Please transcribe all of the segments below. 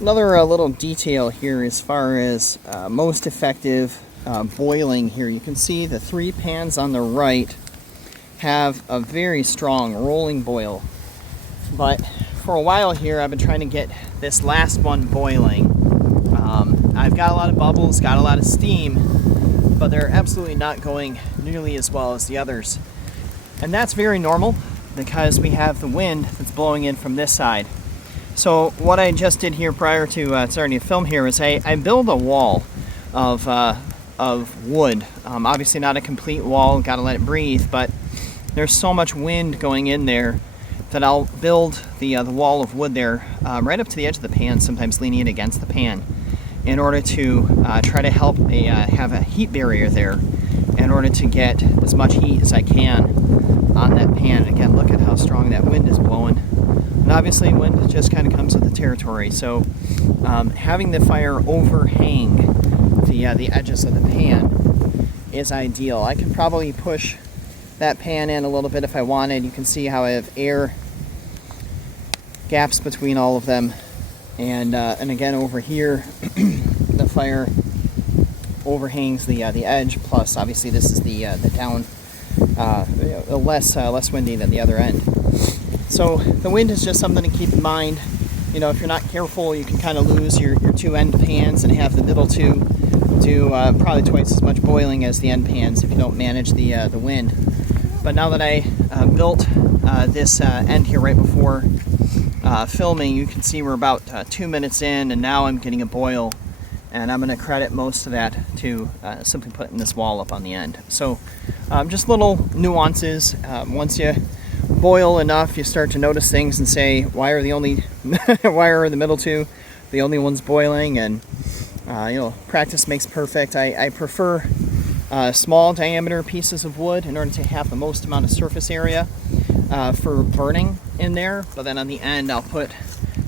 Another little detail here as far as most effective boiling here. You can see the 3 pans on the right have a very strong rolling boil. But for a while here, I've been trying to get this last one boiling. I've got a lot of bubbles, got a lot of steam, but they're absolutely not going nearly as well as the others. And that's very normal because we have the wind that's blowing in from this side. So what I just did here prior to starting to film here is I build a wall of wood. Obviously not a complete wall, gotta let it breathe, but there's so much wind going in there that I'll build the wall of wood there right up to the edge of the pan, sometimes leaning it against the pan, in order to try to help have a heat barrier there in order to get as much heat as I can on that pan. And again, look at how strong that wind is blowing. And obviously wind just kind of comes with the territory. So having the fire overhang the edges of the pan is ideal. I can probably push that pan in a little bit if I wanted. You can see how I have air gaps between all of them. And again over here, the fire overhangs the edge. Plus, obviously, this is the down, less windy than the other end. So the wind is just something to keep in mind. You know, if you're not careful, you can kind of lose your 2 end pans and have the middle 2 do probably twice as much boiling as the end pans if you don't manage the wind. But now that I built this end here right before filming, you can see we're about 2 minutes in, and now I'm getting a boil, and I'm going to credit most of that to simply putting this wall up on the end. So just little nuances. Once you boil enough, you start to notice things and say, why are the middle 2 the only ones boiling? And practice makes perfect. I prefer small diameter pieces of wood in order to have the most amount of surface area for burning in there, but then on the end I'll put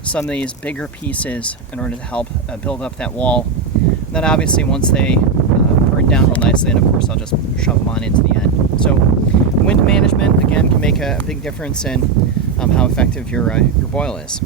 some of these bigger pieces in order to help build up that wall. And then obviously once they burn down real nicely, and of course I'll just shove them on into the end. So wind management again can make a big difference in how effective your boil is.